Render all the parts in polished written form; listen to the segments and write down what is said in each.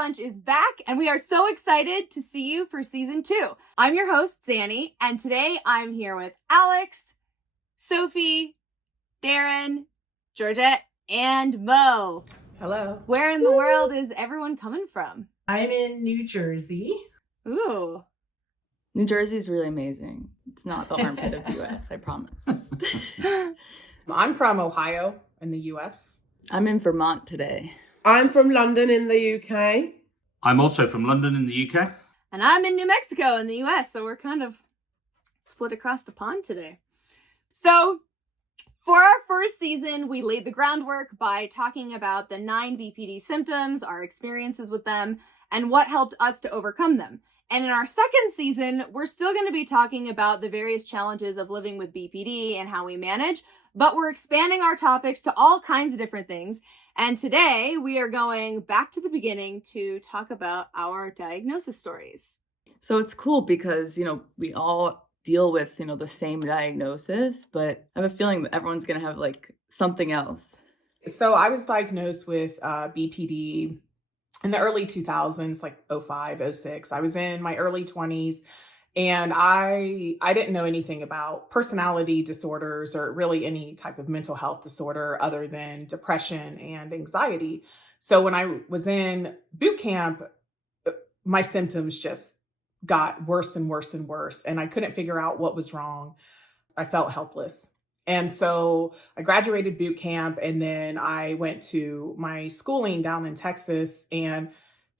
Bunch is back, and we are so excited to see you for season 2. I'm your host, Xannie, and today I'm here with Alex, Sophie, Darren, Georgette, and Mo. Hello. Where in the world is everyone coming from? I'm in New Jersey. Ooh. New Jersey is really amazing. It's not the armpit of the U.S., I promise. I'm from Ohio in the U.S. I'm in Vermont today. I'm from London in the UK. I'm also from London in the UK. And I'm in New Mexico in the US, so we're kind of split across the pond today. So, for our first season, we laid the groundwork by talking about the 9 BPD symptoms, our experiences with them, and what helped us to overcome them. And in our second season, we're still going to be talking about the various challenges of living with BPD and how we manage, but we're expanding our topics to all kinds of different things. And today we are going back to the beginning to talk about our diagnosis stories. So it's cool because, we all deal with, the same diagnosis, but I have a feeling that everyone's going to have something else. So I was diagnosed with BPD in the early 2000s, like 05, 06. I was in my early 20s. And I didn't know anything about personality disorders or really any type of mental health disorder other than depression and anxiety. So when I was in boot camp, my symptoms just got worse and worse and worse. And I couldn't figure out what was wrong. I felt helpless. And so I graduated boot camp and then I went to my schooling down in Texas, and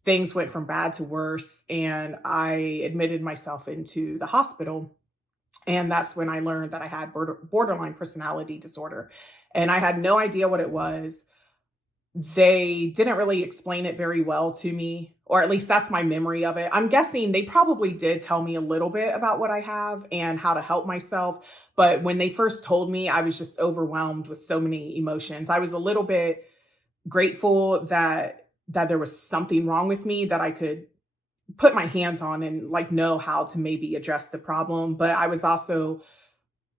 things went from bad to worse, and I admitted myself into the hospital. And that's when I learned that I had borderline personality disorder. And I had no idea what it was. They didn't really explain it very well to me, or at least that's my memory of it. I'm guessing they probably did tell me a little bit about what I have and how to help myself. But when they first told me, I was just overwhelmed with so many emotions. I was a little bit grateful that there was something wrong with me that I could put my hands on and know how to maybe address the problem. But I was also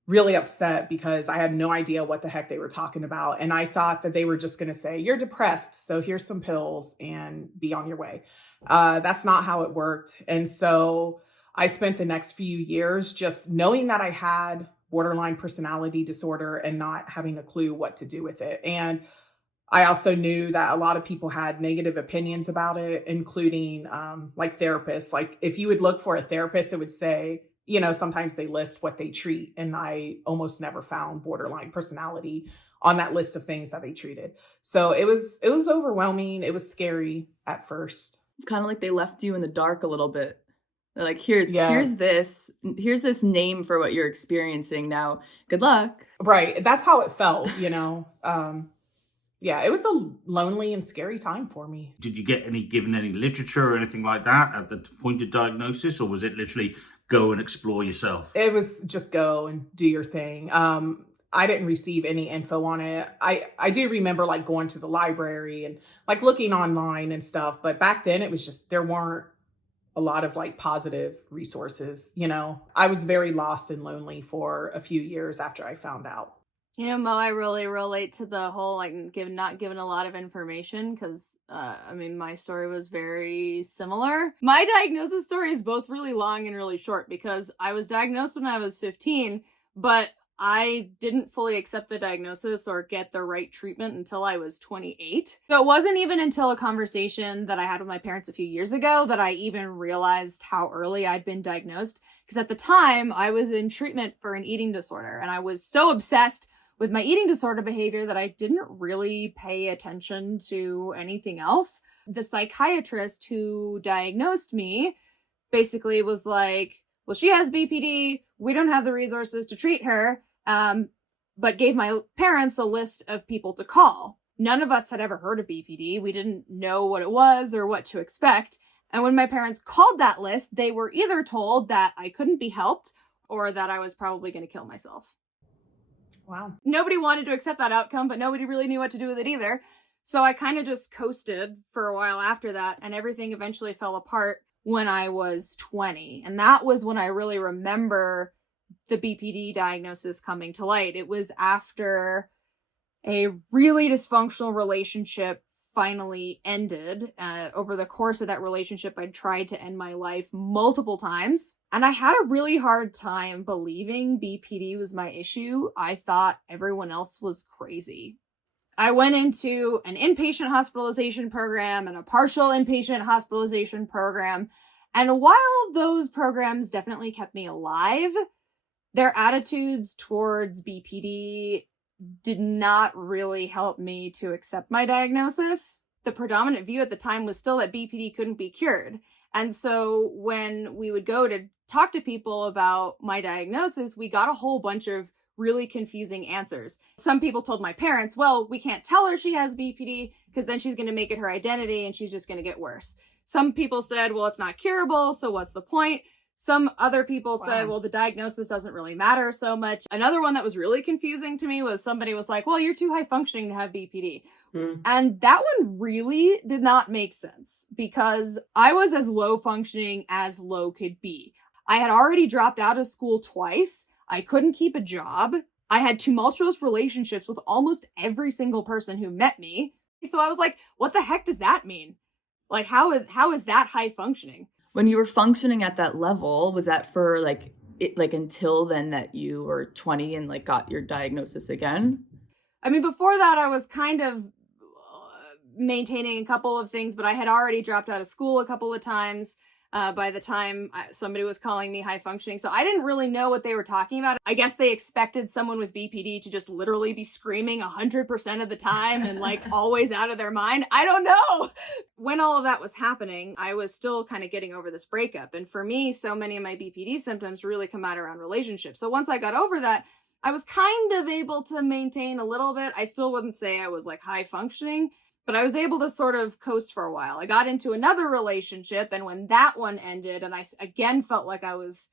really upset because I had no idea what the heck they were talking about. And I thought that they were just going to say, you're depressed, so here's some pills and be on your way. That's not how it worked. And so I spent the next few years just knowing that I had borderline personality disorder and not having a clue what to do with it. And I also knew that a lot of people had negative opinions about it, including therapists. Like if you would look for a therapist, it would say, sometimes they list what they treat. And I almost never found borderline personality on that list of things that they treated. So it was overwhelming. It was scary at first. It's kind of like they left you in the dark a little bit. They're like, here's this name for what you're experiencing now. Good luck. Right. That's how it felt, Yeah, it was a lonely and scary time for me. Did you get given any literature or anything like that at the point of diagnosis, or was it literally go and explore yourself? It was just go and do your thing. I didn't receive any info on it. I do remember going to the library and looking online and stuff, but back then it was just, there weren't a lot of positive resources. I was very lost and lonely for a few years after I found out. Mo, I really relate to the whole not given a lot of information because my story was very similar. My diagnosis story is both really long and really short because I was diagnosed when I was 15, but I didn't fully accept the diagnosis or get the right treatment until I was 28. So it wasn't even until a conversation that I had with my parents a few years ago that I even realized how early I'd been diagnosed. Because at the time, I was in treatment for an eating disorder, and I was so obsessed with my eating disorder behavior that I didn't really pay attention to anything else. The psychiatrist who diagnosed me basically was like, well, she has BPD. We don't have the resources to treat her, but gave my parents a list of people to call. None of us had ever heard of BPD. We didn't know what it was or what to expect. And when my parents called that list, they were either told that I couldn't be helped or that I was probably going to kill myself. Wow. Nobody wanted to accept that outcome, but nobody really knew what to do with it either. So I kind of just coasted for a while after that, and everything eventually fell apart when I was 20. And that was when I really remember the BPD diagnosis coming to light. It was after a really dysfunctional relationship finally ended. Over the course of that relationship, I tried to end my life multiple times, and I had a really hard time believing BPD was my issue. I thought everyone else was crazy. I went into an inpatient hospitalization program and a partial inpatient hospitalization program, and while those programs definitely kept me alive, their attitudes towards BPD did not really help me to accept my diagnosis. The predominant view at the time was still that BPD couldn't be cured. And so when we would go to talk to people about my diagnosis, we got a whole bunch of really confusing answers. Some people told my parents, well, we can't tell her she has BPD because then she's going to make it her identity and she's just going to get worse. Some people said, well, it's not curable, so what's the point? Some other people said, well, the diagnosis doesn't really matter so much. Another one that was really confusing to me was somebody was like, well, you're too high functioning to have BPD. And that one really did not make sense because I was as low functioning as low could be. I had already dropped out of school twice. I couldn't keep a job. I had tumultuous relationships with almost every single person who met me. So I was like, what the heck does that mean? Like, how is that high functioning? When you were functioning at that level, was that for like until then that you were 20 and like got your diagnosis again? I mean, before that, I was kind of maintaining a couple of things, but I had already dropped out of school a couple of times by the time somebody was calling me high functioning. So I didn't really know what they were talking about. I guess they expected someone with BPD to just literally be screaming 100% of the time and like always out of their mind. I don't know. When all of that was happening, I was still kind of getting over this breakup. And for me, so many of my BPD symptoms really come out around relationships. So once I got over that, I was kind of able to maintain a little bit. I still wouldn't say I was like high functioning, but I was able to sort of coast for a while. I got into another relationship, and when that one ended, and I again felt like I was,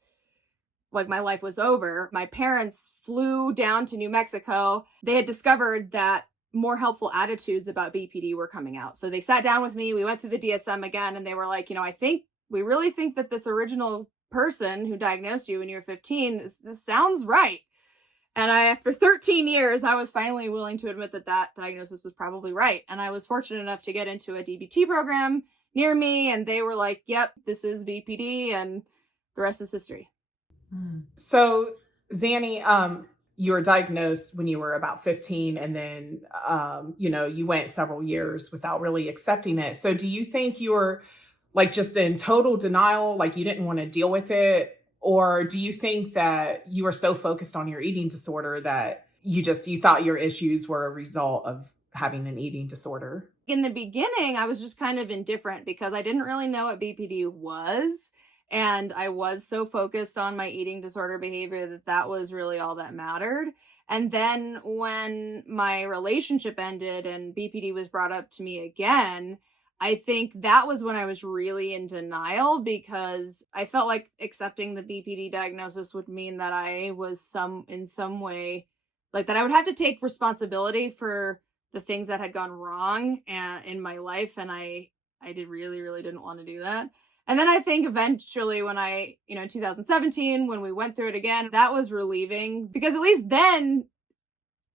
like my life was over, my parents flew down to New Mexico. They had discovered that more helpful attitudes about BPD were coming out. So they sat down with me, we went through the DSM again, and they were like, we really think that this original person who diagnosed you when you were 15, this sounds right. And after 13 years, I was finally willing to admit that diagnosis was probably right. And I was fortunate enough to get into a DBT program near me, and they were like, yep, this is BPD, and the rest is history. So, Xannie, you were diagnosed when you were about 15, and then, you went several years without really accepting it. So do you think you were like just in total denial, like you didn't want to deal with it? Or do you think that you were so focused on your eating disorder that you thought your issues were a result of having an eating disorder? In the beginning, I was just kind of indifferent because I didn't really know what BPD was. And I was so focused on my eating disorder behavior that was really all that mattered. And then when my relationship ended and BPD was brought up to me again, I think that was when I was really in denial because I felt like accepting the BPD diagnosis would mean that I was in some way, like that I would have to take responsibility for the things that had gone wrong in my life. And I really didn't want to do that. And then I think eventually when in 2017, when we went through it again, that was relieving because at least then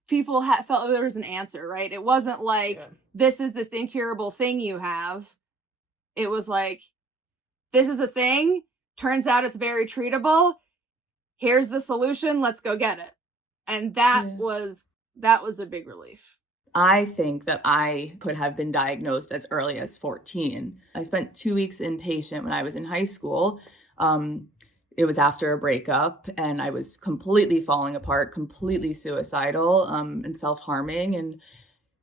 people felt there was an answer, right? It wasn't like, this is this incurable thing you have. It was like, this is a thing. Turns out it's very treatable. Here's the solution. Let's go get it. And that was a big relief. I think that I could have been diagnosed as early as 14. I spent 2 weeks inpatient when I was in high school. It was after a breakup and I was completely falling apart, completely suicidal, and self-harming. And,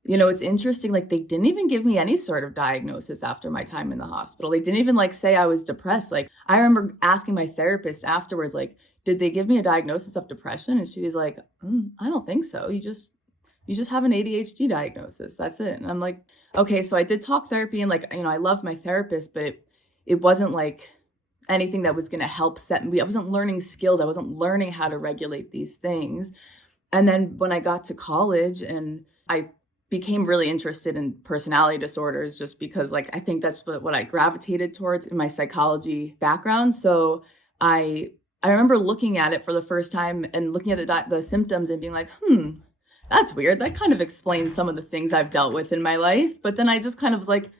it's interesting, like they didn't even give me any sort of diagnosis after my time in the hospital. They didn't even like say I was depressed. Like I remember asking my therapist afterwards, like, did they give me a diagnosis of depression? And she was like, I don't think so. You just have an ADHD diagnosis. That's it. And I'm like, okay, so I did talk therapy and like, I loved my therapist, but it wasn't like anything that was going to help set me. I wasn't learning skills. I wasn't learning how to regulate these things. And then when I got to college and I became really interested in personality disorders just because like, I think that's what I gravitated towards in my psychology background. So I remember looking at it for the first time and looking at the symptoms and being like, that's weird. That kind of explains some of the things I've dealt with in my life. But then I just kind of was like,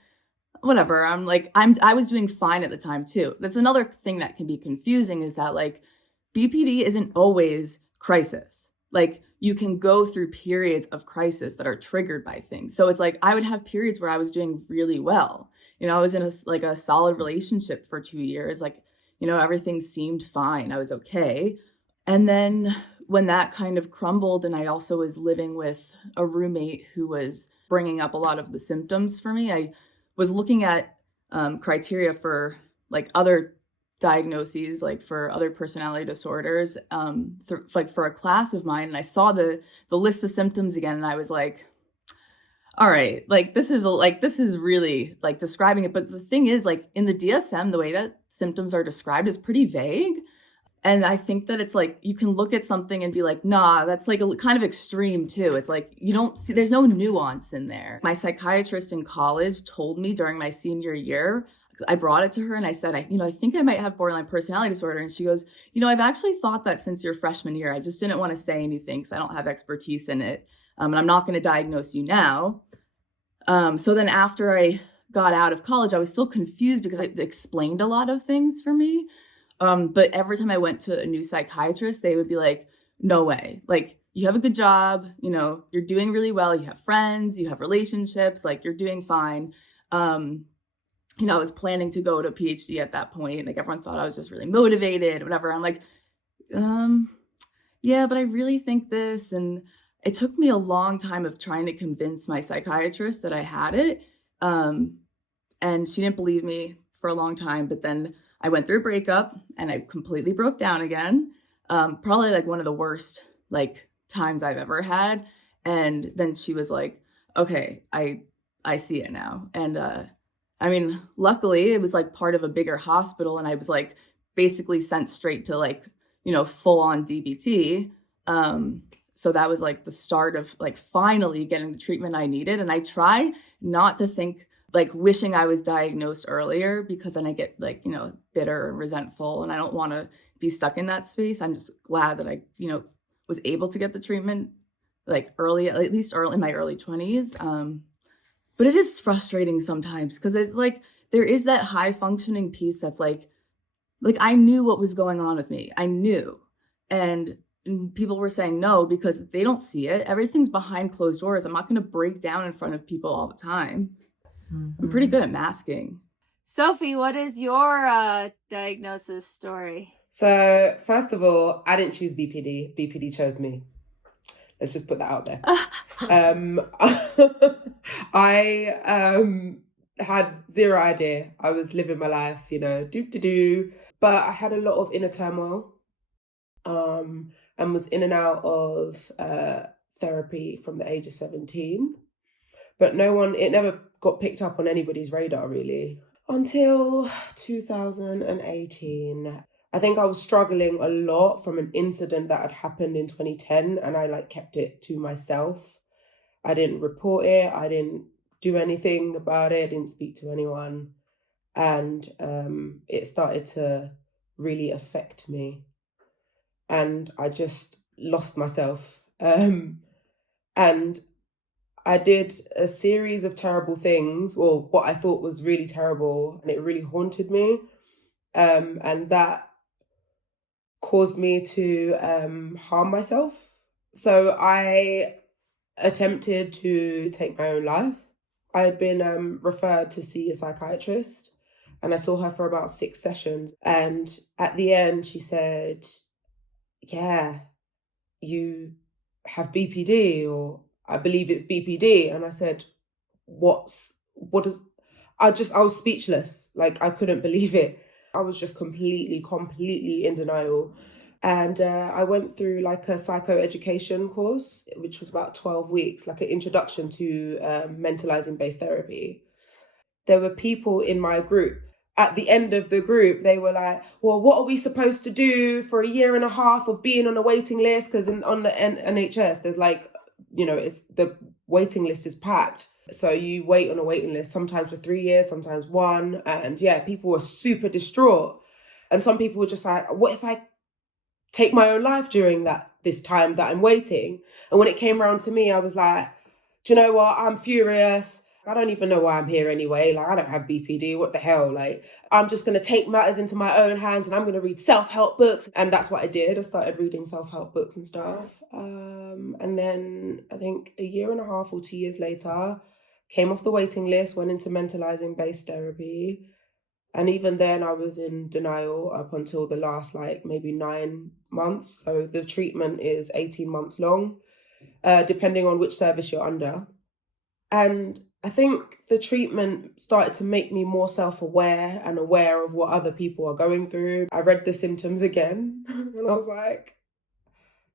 whatever. I was doing fine at the time too. That's another thing that can be confusing, is that like BPD isn't always crisis. Like you can go through periods of crisis that are triggered by things. So it's like I would have periods where I was doing really well. I was in a solid relationship for 2 years. Like, everything seemed fine. I was okay. And then when that kind of crumbled, and I also was living with a roommate who was bringing up a lot of the symptoms for me, I was looking at criteria for like other diagnoses, like for other personality disorders, like for a class of mine, and I saw the list of symptoms again, and I was like, all right, like this is really like describing it. But the thing is, like in the DSM, the way that symptoms are described is pretty vague. And I think that it's like you can look at something and be like, nah, that's like a kind of extreme too. It's like you don't see, there's no nuance in there. My psychiatrist in college told me during my senior year, I brought it to her and I said, I think I might have borderline personality disorder. And she goes, I've actually thought that since your freshman year. I just didn't want to say anything because I don't have expertise in it. And I'm not going to diagnose you now. So then after I got out of college, I was still confused because it explained a lot of things for me. But every time I went to a new psychiatrist, they would be like, no way. Like, you have a good job, you're doing really well. You have friends, you have relationships, like you're doing fine. I was planning to go to PhD at that point. Like everyone thought I was just really motivated, whatever. I'm like, yeah, but I really think this. And it took me a long time of trying to convince my psychiatrist that I had it. And she didn't believe me for a long time, but then I went through a breakup and I completely broke down again. Probably like one of the worst like times I've ever had. And then she was like, okay, I see it now. And luckily it was like part of a bigger hospital, and I was like basically sent straight to like, full on DBT. So that was like the start of like finally getting the treatment I needed. And I try not to think like wishing I was diagnosed earlier, because then I get like, bitter and resentful, and I don't want to be stuck in that space. I'm just glad that I, was able to get the treatment like early, at least early in my early 20s. But it is frustrating sometimes because it's like, there is that high functioning piece that's like I knew what was going on with me. I knew. And people were saying no because they don't see it. Everything's behind closed doors. I'm not going to break down in front of people all the time. I'm pretty good at masking. Sophie, what is your diagnosis story? So, first of all, I didn't choose BPD. BPD chose me. Let's just put that out there. I had zero idea. I was living my life, but I had a lot of inner turmoil, and was in and out of therapy from the age of 17. But it never got picked up on anybody's radar really until 2018. I think I was struggling a lot from an incident that had happened in 2010, and I like kept it to myself. I didn't report it. I didn't do anything about it. I didn't speak to anyone. And it started to really affect me. And I just lost myself. And I did a series of terrible things, or what I thought was really terrible, and it really haunted me. And that caused me to harm myself. So I attempted to take my own life. I had been referred to see a psychiatrist, and I saw her for about 6 sessions. And at the end, she said, yeah, you have BPD, or I believe it's BPD. And I said, I was speechless. Like, I couldn't believe it. I was just completely in denial. And I went through like a psychoeducation course, which was about 12 weeks, like an introduction to mentalizing based therapy. There were people in my group. At the end of the group, they were like, well, what are we supposed to do for a year and a half of being on a waiting list? Because on the NHS, there's like, it's the waiting list is packed. So you wait on a waiting list, sometimes for 3 years, sometimes 1. And yeah, people were super distraught. And some people were just like, what if I take my own life during that this time that I'm waiting. And when it came around to me, I was like, do you know what? I'm furious. I don't even know why I'm here anyway. Like, I don't have BPD. What the hell? Like, I'm just going to take matters into my own hands and I'm going to read self-help books. And that's what I did. I started reading self-help books and stuff. And then I think a year and a half or 2 years later, came off the waiting list, went into mentalizing based therapy. And even then I was in denial up until the last like maybe 9 months. So the treatment is 18 months long, depending on which service you're under. And I think the treatment started to make me more self-aware and aware of what other people are going through. I read the symptoms again and I was like,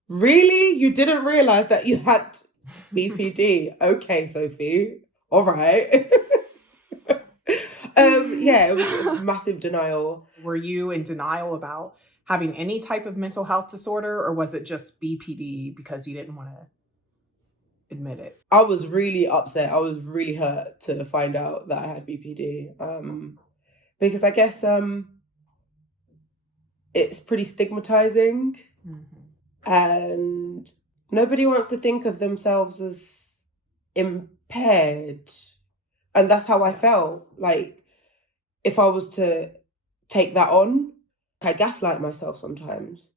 really? You didn't realize that you had BPD? Okay, Sophie. All right. Yeah, it was massive denial. Were you in denial about having any type of mental health disorder, or was it just BPD because you didn't want to admit it? I was really upset. I was really hurt to find out that I had BPD. Because I guess it's pretty stigmatizing. Mm-hmm. And nobody wants to think of themselves as impaired. And that's how I felt. Like, if I was to take that on, I gaslight myself sometimes.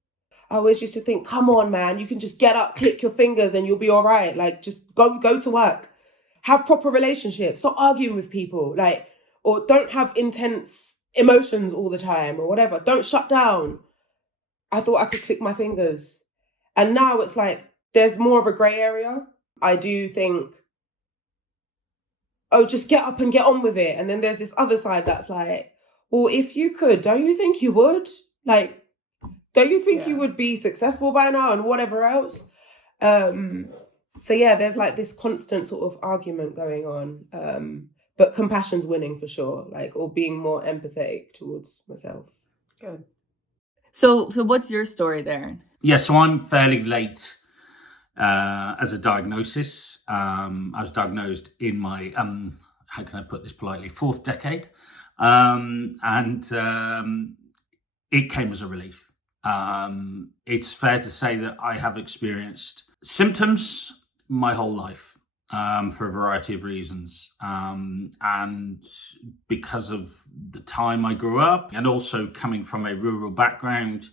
I always used to think, come on, man, you can just get up, click your fingers and you'll be all right. Like, just go to work. Have proper relationships. Stop arguing with people. Like, or don't have intense emotions all the time or whatever. Don't shut down. I thought I could click my fingers. And now it's like, there's more of a grey area. I do think, oh, just get up and get on with it. And then there's this other side that's like, well, if you could, don't you think you would? Like, don't you think you would be successful by now and whatever else? So yeah, there's like this constant sort of argument going on. But compassion's winning for sure, like, or being more empathetic towards myself. Good. So what's your story, Darren? Yeah, so I'm fairly late as a diagnosis. I was diagnosed in my, how can I put this politely, 4th decade. It came as a relief. It's fair to say that I have experienced symptoms my whole life for a variety of reasons. And because of the time I grew up and also coming from a rural background,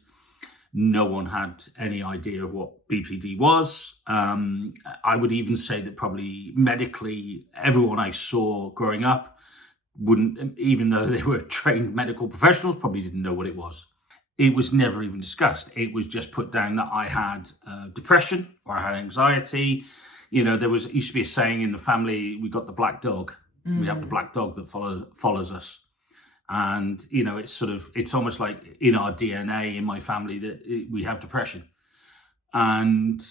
no one had any idea of what BPD was. I would even say that probably medically, everyone I saw growing up wouldn't, even though they were trained medical professionals, probably didn't know what it was. It was never even discussed. It was just put down that I had depression or I had anxiety. You know, there used to be a saying in the family, we got the black dog. Mm. We have the black dog that follows us. And, you know, it's almost like in our DNA, in my family, that we have depression. And,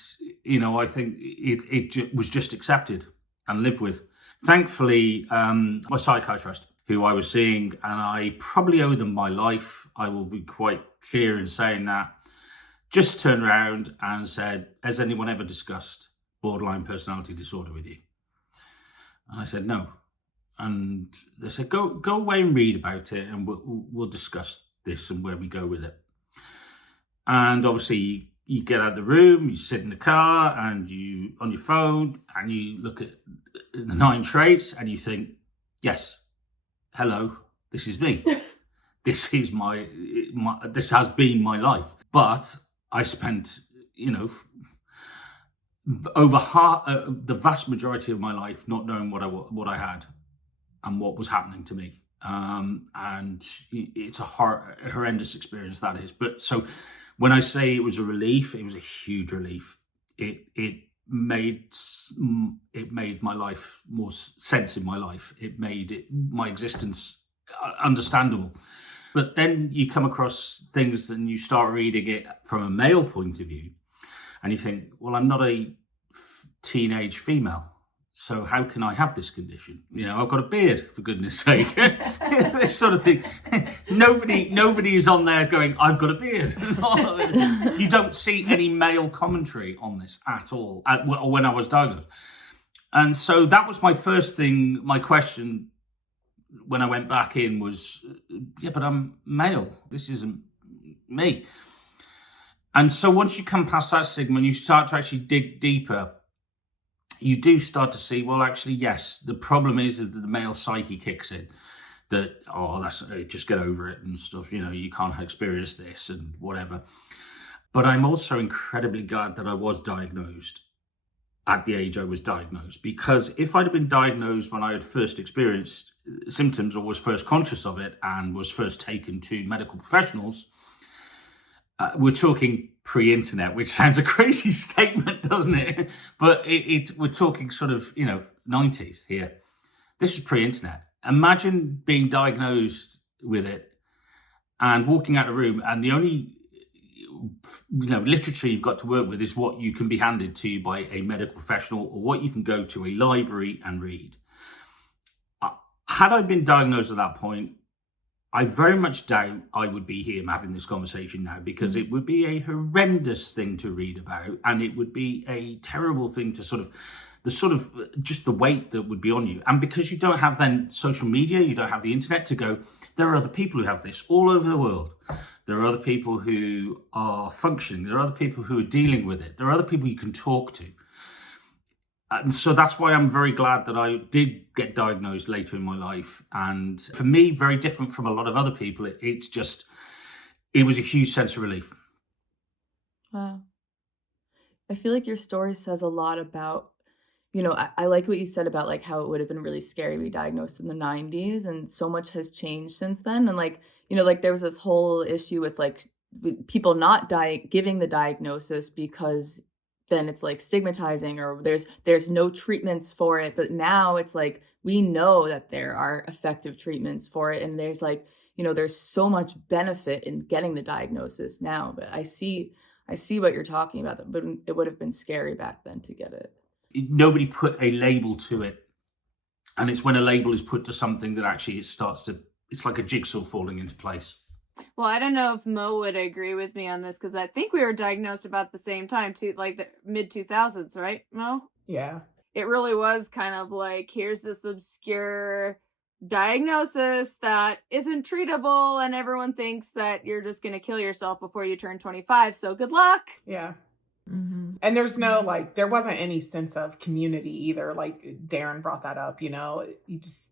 you know, I think it was just accepted and lived with. Thankfully, my psychiatrist, who I was seeing, and I probably owe them my life, I will be quite clear in saying that, just turned around and said, has anyone ever discussed borderline personality disorder with you? And I said, no. And they said, go away and read about it, and we'll discuss this and where we go with it. And obviously, you get out of the room, you sit in the car, and you on your phone, and you look at the 9 traits, and you think, yes, hello, this is me. This is my this has been my life. But I spent, you know, over the vast majority of my life not knowing what I had and what was happening to me. And it's a horrendous experience, that is. But so when I say it was a relief, it was a huge relief. It made my life more sense in my life. It made my existence understandable. But then you come across things and you start reading it from a male point of view, and you think, well, I'm not a teenage female, so how can I have this condition? You know, I've got a beard, for goodness sake. This sort of thing. Nobody is on there going, I've got a beard. You don't see any male commentary on this at all when I was diagnosed. And so that was my first thing. My question when I went back in was, yeah, but I'm male. This isn't me. And so once you come past that stigma and you start to actually dig deeper, you do start to see, well, actually, yes, the problem is that the male psyche kicks in. That, oh, that's just get over it and stuff. You can't experience this and whatever. But I'm also incredibly glad that I was diagnosed at the age I was diagnosed, because if I'd have been diagnosed when I had first experienced symptoms or was first conscious of it and was first taken to medical professionals, we're talking pre-internet, which sounds a crazy statement, doesn't it? But we're talking sort of 90s here. This is pre-internet. Imagine being diagnosed with it and walking out of the room, and the only literature you've got to work with is what you can be handed to you by a medical professional or what you can go to a library and read. Had I been diagnosed at that point, I very much doubt I would be here having this conversation now, because it would be a horrendous thing to read about, and it would be a terrible thing to just the weight that would be on you. And because you don't have then social media, you don't have the internet to go, there are other people who have this all over the world. There are other people who are functioning. There are other people who are dealing with it. There are other people you can talk to. And so that's why I'm very glad that I did get diagnosed later in my life. And for me, very different from a lot of other people, it was a huge sense of relief. Wow. I feel like your story says a lot about, I like what you said about like how it would have been really scary to be diagnosed in the 90s, and so much has changed since then. And like, like there was this whole issue with like people not giving the diagnosis because then it's like stigmatizing, or there's no treatments for it. But now it's like we know that there are effective treatments for it, and there's like, there's so much benefit in getting the diagnosis now. But I see what you're talking about, but it would have been scary back then to get it. Nobody put a label to it. And it's when a label is put to something that actually it's like a jigsaw falling into place. Well, I don't know if Mo would agree with me on this, because I think we were diagnosed about the same time, too, like the mid-2000s, right, Mo? Yeah. It really was kind of like, here's this obscure diagnosis that isn't treatable, and everyone thinks that you're just going to kill yourself before you turn 25, so good luck. Yeah. Mm-hmm. And there's no, there wasn't any sense of community either. Like Darren brought that up, you just,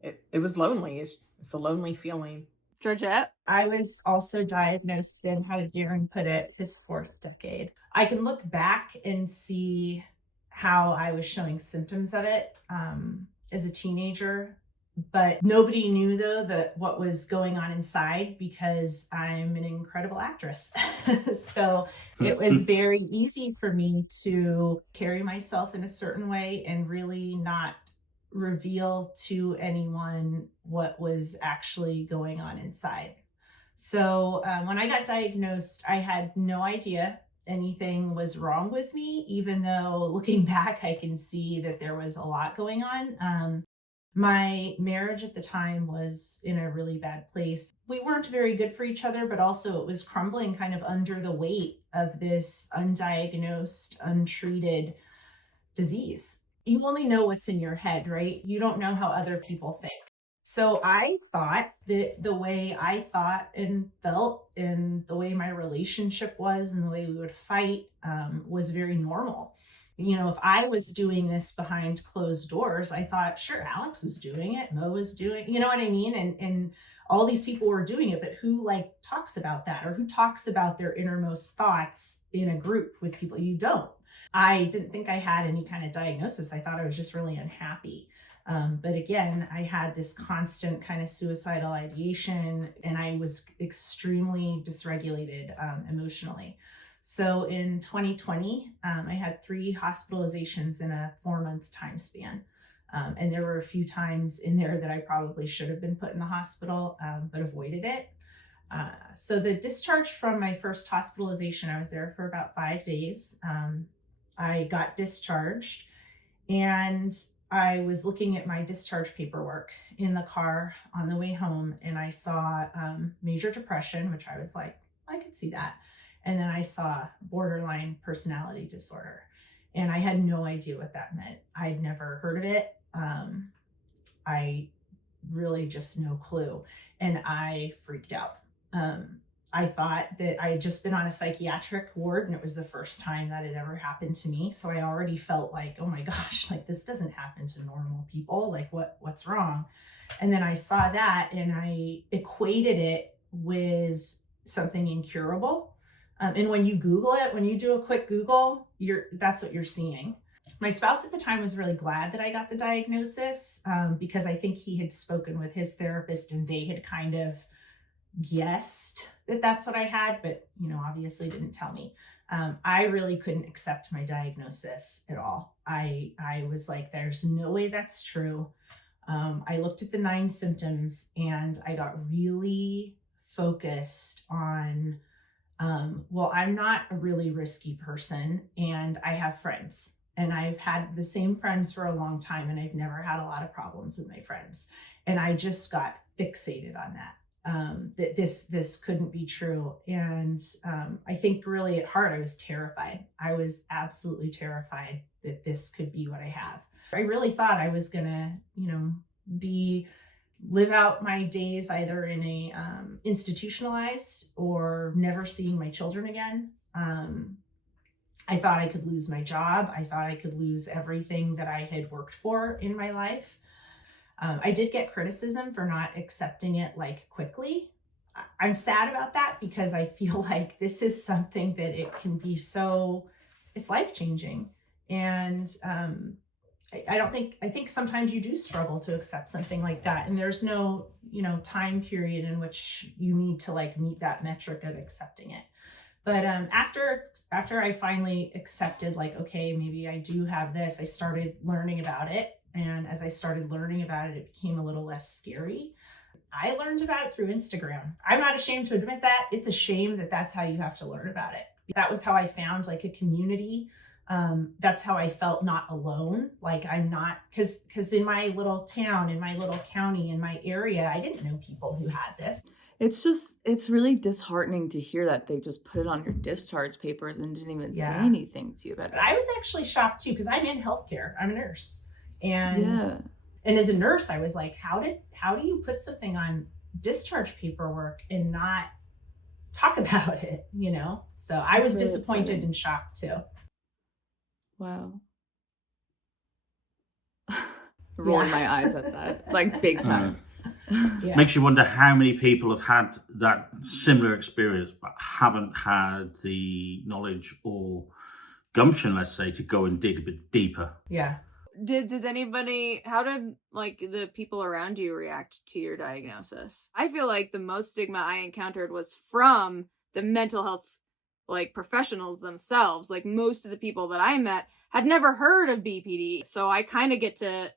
it was lonely. It's a lonely feeling. Georgette? I was also diagnosed in, how Darren put it, his fourth decade. I can look back and see how I was showing symptoms of it as a teenager, but nobody knew though that what was going on inside, because I'm an incredible actress. So it was very easy for me to carry myself in a certain way and really not reveal to anyone what was actually going on inside. So when I got diagnosed, I had no idea anything was wrong with me, even though looking back, I can see that there was a lot going on. My marriage at the time was in a really bad place. We weren't very good for each other, but also it was crumbling kind of under the weight of this undiagnosed, untreated disease. You only know what's in your head, right? You don't know how other people think. So I thought that the way I thought and felt, and the way my relationship was, and the way we would fight was very normal. If I was doing this behind closed doors, I thought, sure, Alex was doing it, Mo was doing, you know what I mean? And all these people were doing it, but who talks about that, or who talks about their innermost thoughts in a group with people? You don't. I didn't think I had any kind of diagnosis. I thought I was just really unhappy. But again, I had this constant kind of suicidal ideation, and I was extremely dysregulated emotionally. So in 2020, I had 3 hospitalizations in a 4-month time span. And there were a few times in there that I probably should have been put in the hospital, but avoided it. So the discharge from my first hospitalization, I was there for about 5 days. I got discharged, and I was looking at my discharge paperwork in the car on the way home, and I saw major depression, which I was like, I could see that. And then I saw borderline personality disorder, and I had no idea what that meant. I'd never heard of it. I really just no clue. And I freaked out. I thought that I had just been on a psychiatric ward and it was the first time that had ever happened to me. So I already felt like, oh my gosh, like this doesn't happen to normal people. Like what's wrong? And then I saw that and I equated it with something incurable. And when you Google it, when you do a quick Google, that's what you're seeing. My spouse at the time was really glad that I got the diagnosis because I think he had spoken with his therapist and they had kind of guessed that that's what I had, but obviously didn't tell me. I really couldn't accept my diagnosis at all. I was like, there's no way that's true. I looked at the 9 symptoms and I got really focused on, well, I'm not a really risky person and I have friends and I've had the same friends for a long time and I've never had a lot of problems with my friends. And I just got fixated on that. That this couldn't be true. And I think really at heart, I was terrified. I was absolutely terrified that this could be what I have. I really thought I was gonna, live out my days either in a institutionalized or never seeing my children again. I thought I could lose my job. I thought I could lose everything that I had worked for in my life. I did get criticism for not accepting it like quickly. I'm sad about that because I feel like this is something that it can be it's life-changing. And I think sometimes you do struggle to accept something like that. And there's no, time period in which you need to like meet that metric of accepting it. But after I finally accepted like, okay, maybe I do have this, I started learning about it. And as I started learning about it, it became a little less scary. I learned about it through Instagram. I'm not ashamed to admit that. It's a shame that that's how you have to learn about it. That was how I found like a community. That's how I felt not alone. Like I'm not, because in my little town, in my little county, in my area, I didn't know people who had this. It's really disheartening to hear that they just put it on your discharge papers and didn't even say anything to you about it. But I was actually shocked too, because I'm in healthcare. I'm a nurse. And as a nurse, I was like, how do you put something on discharge paperwork and not talk about it, So I was really disappointed and shocked too. Wow. Rolling my eyes at that, like big time. Makes you wonder how many people have had that similar experience but haven't had the knowledge or gumption, let's say, to go and dig a bit deeper. Yeah. How did like the people around you react to your diagnosis? I feel like the most stigma I encountered was from the mental health like professionals themselves. Like most of the people that I met had never heard of BPD. So I kind of get to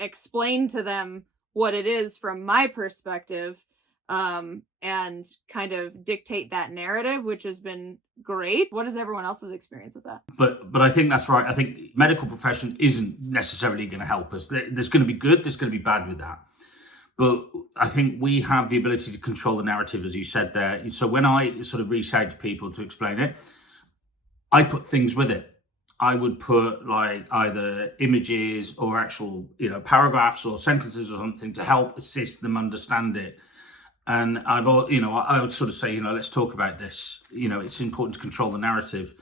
explain to them what it is from my perspective, and kind of dictate that narrative, which has been great. What is everyone else's experience with that? But I think that's right. I think medical profession isn't necessarily going to help us. There's going to be good, there's going to be bad with that. But I think we have the ability to control the narrative, as you said there. So when I sort of reach out to people to explain it, I put things with it. I would put like either images or actual, paragraphs or sentences or something to help assist them understand it. And I would sort of say, let's talk about this. It's important to control the narrative,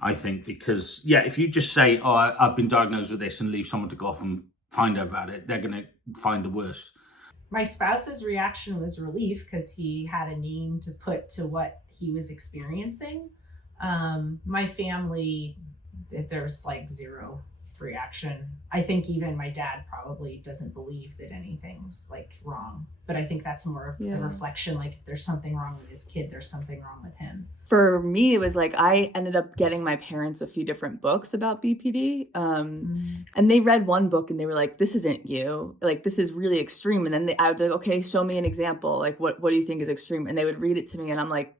I think, because if you just say, oh, I've been diagnosed with this and leave someone to go off and find out about it, they're going to find the worst. My spouse's reaction was relief because he had a name to put to what he was experiencing. My family, there's like zero reaction. I think even my dad probably doesn't believe that anything's like wrong, but I think that's more of a reflection. Like if there's something wrong with his kid, there's something wrong with him. For me, it was like I ended up getting my parents a few different books about BPD, and they read one book and they were like, "This isn't you. Like this is really extreme." And then I would be like, "Okay, show me an example. Like what do you think is extreme?" And they would read it to me, and I'm like,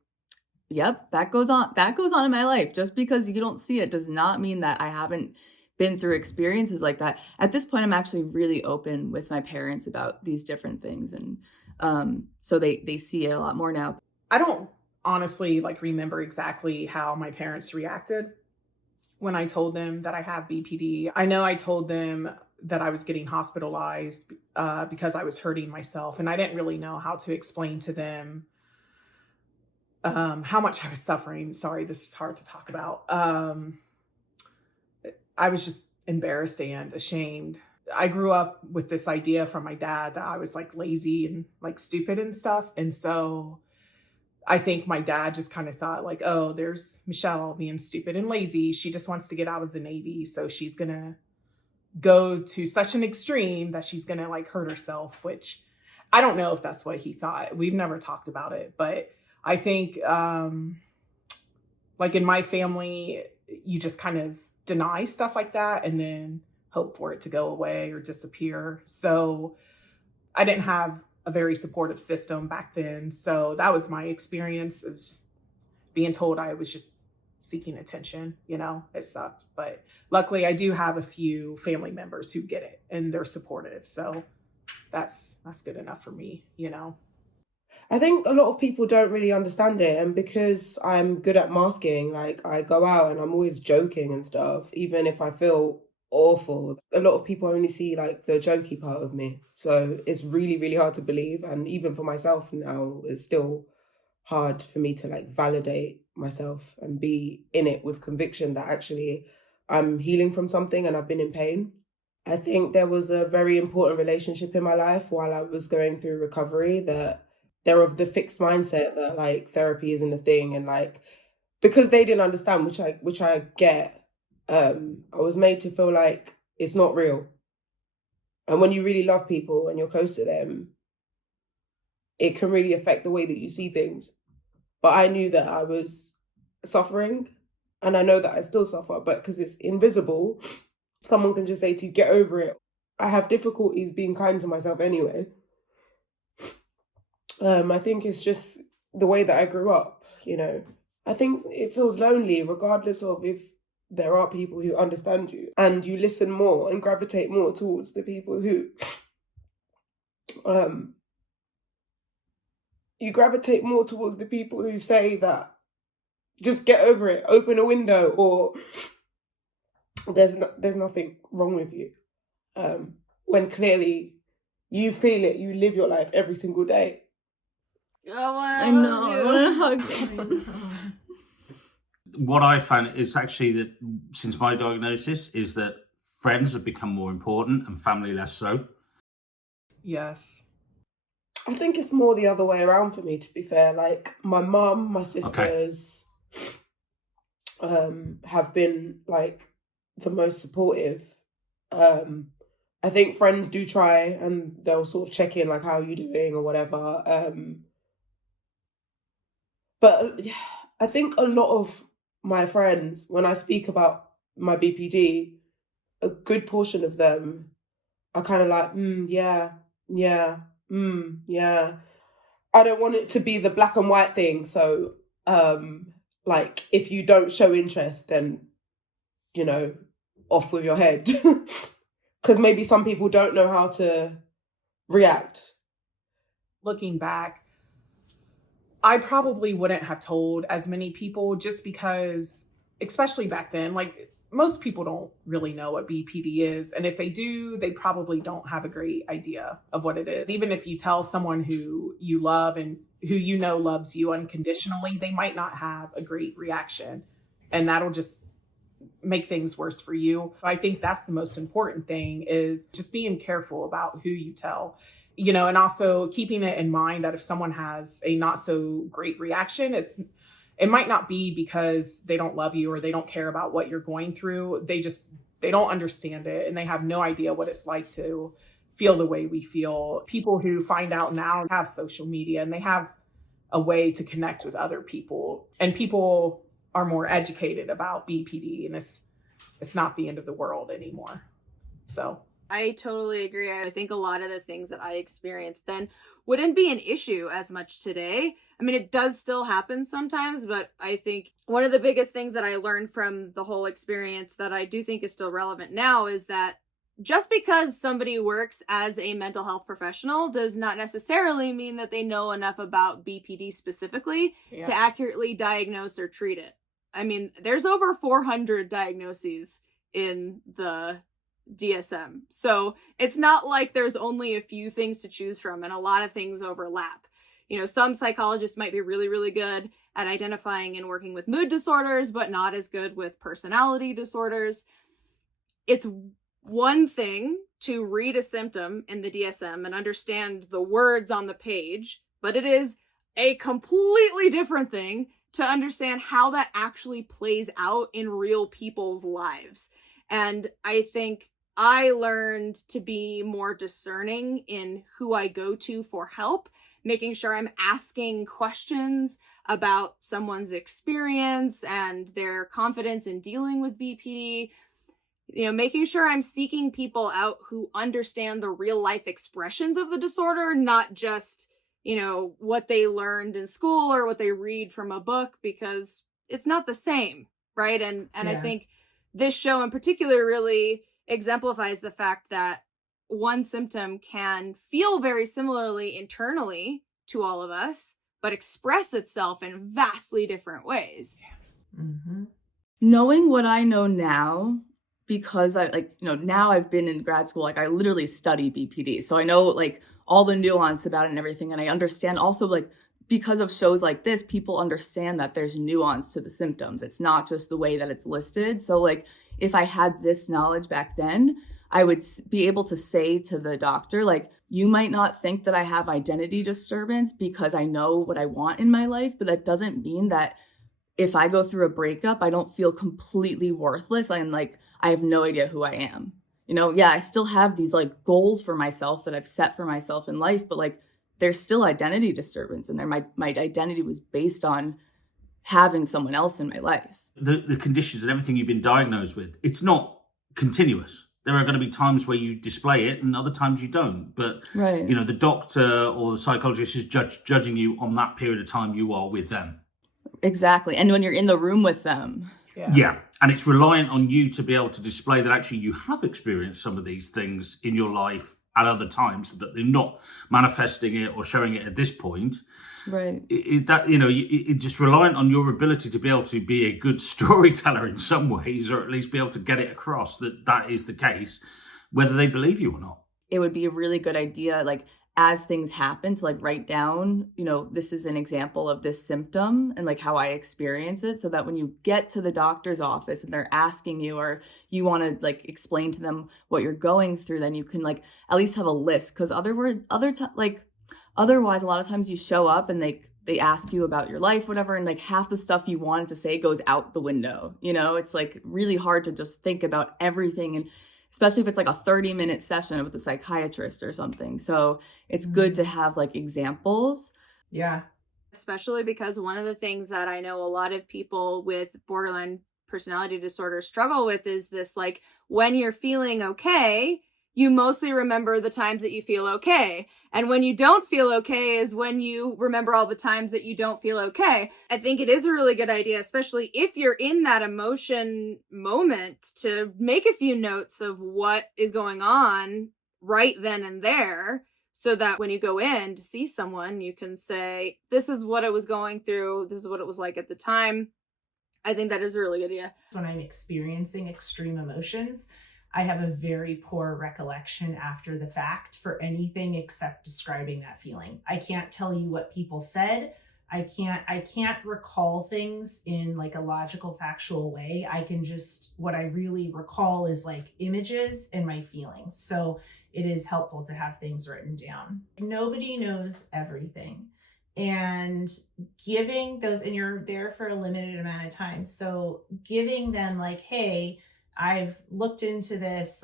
"Yep, that goes on in my life. Just because you don't see it does not mean that I haven't been through experiences like that." At this point, I'm actually really open with my parents about these different things, and so they see it a lot more now. I don't honestly remember exactly how my parents reacted when I told them that I have BPD. I know I told them that I was getting hospitalized because I was hurting myself, and I didn't really know how to explain to them how much I was suffering. Sorry, this is hard to talk about. I was just embarrassed and ashamed. I grew up with this idea from my dad that I was like lazy and like stupid and stuff. And so I think my dad just kind of thought like, oh, there's Michelle being stupid and lazy. She just wants to get out of the Navy. So she's going to go to such an extreme that she's going to like hurt herself, which I don't know if that's what he thought. We've never talked about it, but I think like in my family, you just kind of deny stuff like that and then hope for it to go away or disappear. So I didn't have a very supportive system back then. So that was my experience. It was just being told I was just seeking attention, you know, it sucked. But luckily I do have a few family members who get it and they're supportive. So that's good enough for me, you know. I think a lot of people don't really understand it, and because I'm good at masking, like I go out and I'm always joking and stuff, even if I feel awful. A lot of people only see like the jokey part of me. So it's really, really hard to believe. And even for myself now, it's still hard for me to like validate myself and be in it with conviction that actually I'm healing from something and I've been in pain. I think there was a very important relationship in my life while I was going through recovery that they're of the fixed mindset that like therapy isn't a thing, and like because they didn't understand, which I get, I was made to feel like it's not real. And when you really love people and you're close to them, it can really affect the way that you see things. But I knew that I was suffering, and I know that I still suffer, but because it's invisible, someone can just say to you, get over it. I have difficulties being kind to myself anyway. I think it's just the way that I grew up, you know. I think it feels lonely regardless of if there are people who understand you, and you listen more and gravitate more towards the people who say that just get over it, open a window, or there's nothing wrong with you. When clearly you feel it, you live your life every single day. Oh, I know. I want to hug you. What I found is actually that since my diagnosis is that friends have become more important and family less so. Yes. I think it's more the other way around for me, to be fair. Like my mum, my sisters have been like the most supportive. I think friends do try and they'll sort of check in like, how are you doing or whatever. But I think a lot of my friends, when I speak about my BPD, a good portion of them are kind of like, yeah. I don't want it to be the black and white thing. So, like, if you don't show interest, then, you know, off with your head. Because maybe some people don't know how to react. Looking back, I probably wouldn't have told as many people just because, especially back then, like most people don't really know what BPD is. And if they do, they probably don't have a great idea of what it is. Even if you tell someone who you love and who you know loves you unconditionally, they might not have a great reaction. And that'll just make things worse for you. I think that's the most important thing, is just being careful about who you tell. You know, and also keeping it in mind that if someone has a not so great reaction, it might not be because they don't love you or they don't care about what you're going through. They don't understand it, and they have no idea what it's like to feel the way we feel. People who find out now have social media and they have a way to connect with other people, and people are more educated about BPD, and it's not the end of the world anymore. So I totally agree. I think a lot of the things that I experienced then wouldn't be an issue as much today. I mean, it does still happen sometimes, but I think one of the biggest things that I learned from the whole experience that I do think is still relevant now is that just because somebody works as a mental health professional does not necessarily mean that they know enough about BPD specifically to accurately diagnose or treat it. I mean, there's over 400 diagnoses in the DSM. So it's not like there's only a few things to choose from, and a lot of things overlap. You know, some psychologists might be really, really good at identifying and working with mood disorders, but not as good with personality disorders. It's one thing to read a symptom in the DSM and understand the words on the page, but it is a completely different thing to understand how that actually plays out in real people's lives. And I think I learned to be more discerning in who I go to for help, making sure I'm asking questions about someone's experience and their confidence in dealing with BPD. Making sure I'm seeking people out who understand the real life expressions of the disorder, not just, what they learned in school or what they read from a book, because it's not the same, right? And I think this show in particular really exemplifies the fact that one symptom can feel very similarly internally to all of us, but express itself in vastly different ways. Mm-hmm. Knowing what I know now, because now I've been in grad school, I literally study BPD. So I know all the nuance about it and everything. And I understand also because of shows like this, people understand that there's nuance to the symptoms. It's not just the way that it's listed. So if I had this knowledge back then, I would be able to say to the doctor, you might not think that I have identity disturbance because I know what I want in my life, but that doesn't mean that if I go through a breakup, I don't feel completely worthless and I have no idea who I am. I still have these goals for myself that I've set for myself in life, but there's still identity disturbance in there. My identity was based on having someone else in my life. The conditions and everything you've been diagnosed with, it's not continuous. There are going to be times where you display it and other times you don't. But, right. The doctor or the psychologist is judging you on that period of time you are with them. Exactly. And when you're in the room with them. Yeah. And it's reliant on you to be able to display that actually you have experienced some of these things in your life at other times, that they're not manifesting it or showing it at this point. Right. It's just reliant on your ability to be able to be a good storyteller in some ways, or at least be able to get it across that is the case, whether they believe you or not. It would be a really good idea, as things happen, to write down, this is an example of this symptom and how I experience it, so that when you get to the doctor's office and they're asking you, or you want to explain to them what you're going through, then you can at least have a list. Because otherwise a lot of times you show up and they ask you about your life, whatever, and half the stuff you wanted to say goes out the window. It's really hard to just think about everything, and especially if it's a 30-minute session with a psychiatrist or something. So it's good to have examples. Yeah. Especially because one of the things that I know a lot of people with borderline personality disorder struggle with is this, when you're feeling okay, you mostly remember the times that you feel okay. And when you don't feel okay is when you remember all the times that you don't feel okay. I think it is a really good idea, especially if you're in that emotion moment, to make a few notes of what is going on right then and there, so that when you go in to see someone, you can say, this is what I was going through. This is what it was like at the time. I think that is a really good idea. When I'm experiencing extreme emotions, I have a very poor recollection after the fact for anything except describing that feeling. I can't tell you what people said. I can't recall things in a logical, factual way. What I really recall is images and my feelings. So it is helpful to have things written down. Nobody knows everything. And giving those, and you're there for a limited amount of time. So giving them hey, I've looked into this,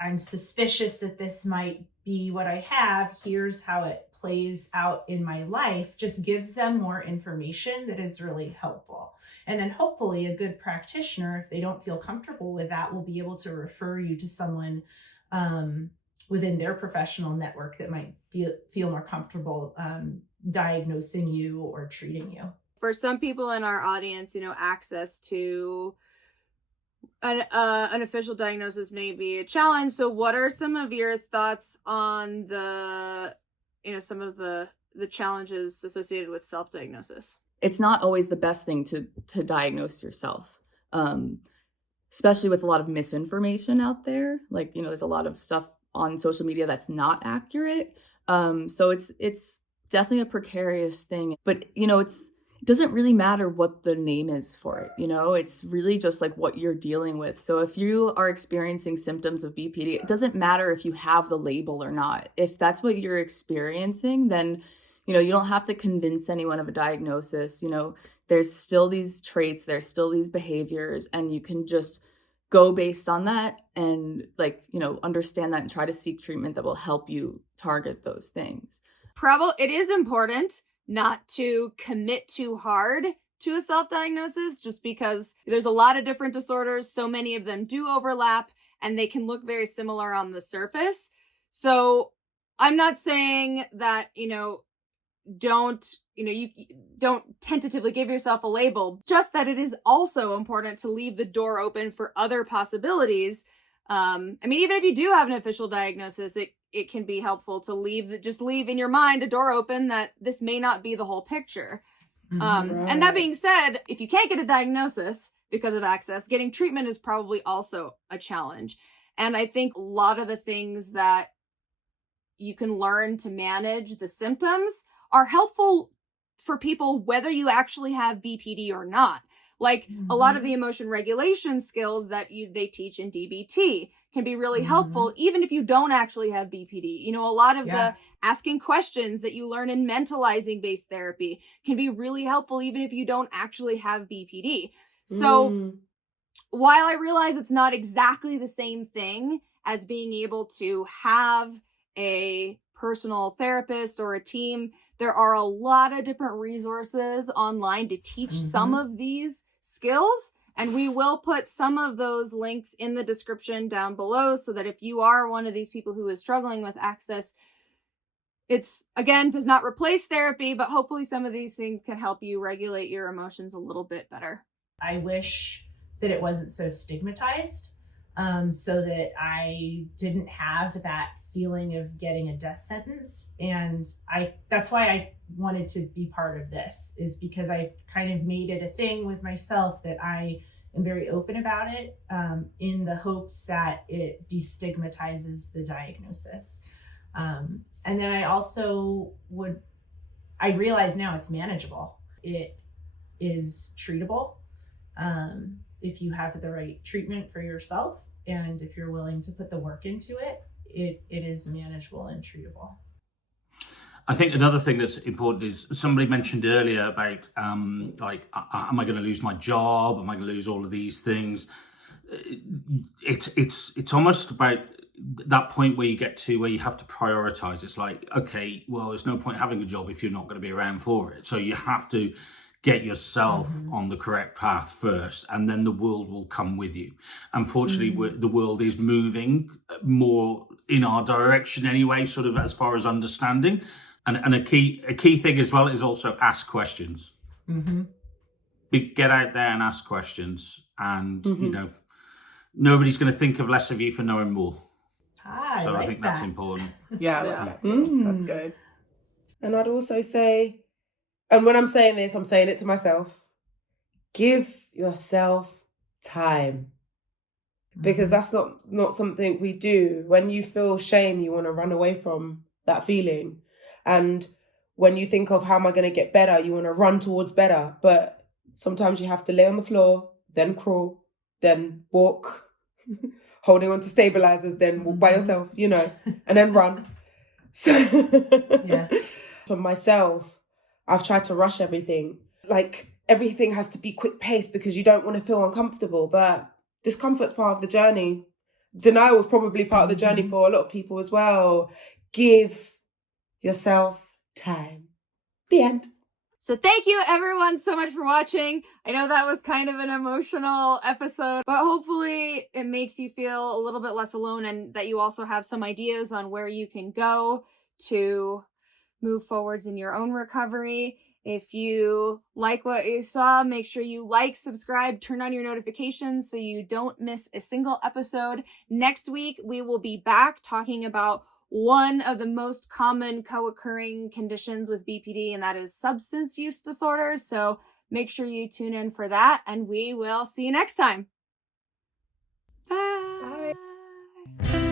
I'm suspicious that this might be what I have. Here's how it plays out in my life, just gives them more information that is really helpful. And then hopefully a good practitioner, if they don't feel comfortable with that, will be able to refer you to someone within their professional network that might feel more comfortable diagnosing you or treating you. For some people in our audience, access to an official diagnosis may be a challenge. So what are some of your thoughts on some of the challenges associated with self-diagnosis? It's not always the best thing to diagnose yourself, especially with a lot of misinformation out there. There's a lot of stuff on social media that's not accurate. So it's definitely a precarious thing, but it doesn't really matter what the name is for it, it's really just like what you're dealing with. So if you are experiencing symptoms of BPD, it doesn't matter if you have the label or not. If that's what you're experiencing, then, you don't have to convince anyone of a diagnosis. There's still these traits, there's still these behaviors, and you can just go based on that and understand that and try to seek treatment that will help you target those things. It is important not to commit too hard to a self-diagnosis, just because there's a lot of different disorders. So many of them do overlap and they can look very similar on the surface. So I'm not saying that, don't tentatively give yourself a label, just that it is also important to leave the door open for other possibilities. Even if you do have an official diagnosis, it can be helpful to leave in your mind a door open that this may not be the whole picture. And that being said, if you can't get a diagnosis because of access, getting treatment is probably also a challenge. And I think a lot of the things that you can learn to manage the symptoms are helpful for people whether you actually have BPD or not. Like a lot of the emotion regulation skills that they teach in DBT can be really helpful even if you don't actually have BPD. A lot of the asking questions that you learn in mentalizing based therapy can be really helpful even if you don't actually have BPD. So while I realize it's not exactly the same thing as being able to have a personal therapist or a team, there are a lot of different resources online to teach some of these skills. And we will put some of those links in the description down below so that if you are one of these people who is struggling with access, it's, again, does not replace therapy, but hopefully some of these things can help you regulate your emotions a little bit better. I wish that it wasn't so stigmatized, so that I didn't have that feeling of getting a death sentence. And that's why I wanted to be part of this, is because I've kind of made it a thing with myself that I am very open about it, in the hopes that it destigmatizes the diagnosis. And then I realize now it's manageable. It is treatable. If you have the right treatment for yourself, and if you're willing to put the work into it, it is manageable and treatable. I think another thing that's important is somebody mentioned earlier about am I going to lose my job? Am I going to lose all of these things? It's almost about that point where you get to where you have to prioritize. It's like, okay, well, there's no point having a job if you're not going to be around for it. So you have to get yourself on the correct path first, and then the world will come with you. Unfortunately, the world is moving more in our direction anyway, sort of as far as understanding. And a key thing as well is also ask questions. Get out there and ask questions, and nobody's going to think of less of you for knowing more. So I think that's important. Yeah, I like that too. That's good. And I'd also say, and when I'm saying this, I'm saying it to myself, give yourself time. Because that's not something we do. When you feel shame, you want to run away from that feeling. And when you think of how am I going to get better, you want to run towards better. But sometimes you have to lay on the floor, then crawl, then walk, holding on to stabilizers, then walk by yourself, and then run. So for myself, I've tried to rush everything. Like, everything has to be quick paced because you don't want to feel uncomfortable. But discomfort's part of the journey. Denial is probably part of the journey for a lot of people as well. Give yourself time. The end. So thank you everyone so much for watching. I know that was kind of an emotional episode, but hopefully it makes you feel a little bit less alone, and that you also have some ideas on where you can go to move forwards in your own recovery. If you like what you saw, make sure you like, subscribe, turn on your notifications so you don't miss a single episode. Next week, we will be back talking about one of the most common co-occurring conditions with BPD, and that is substance use disorders. So make sure you tune in for that, and we will see you next time. Bye. Bye.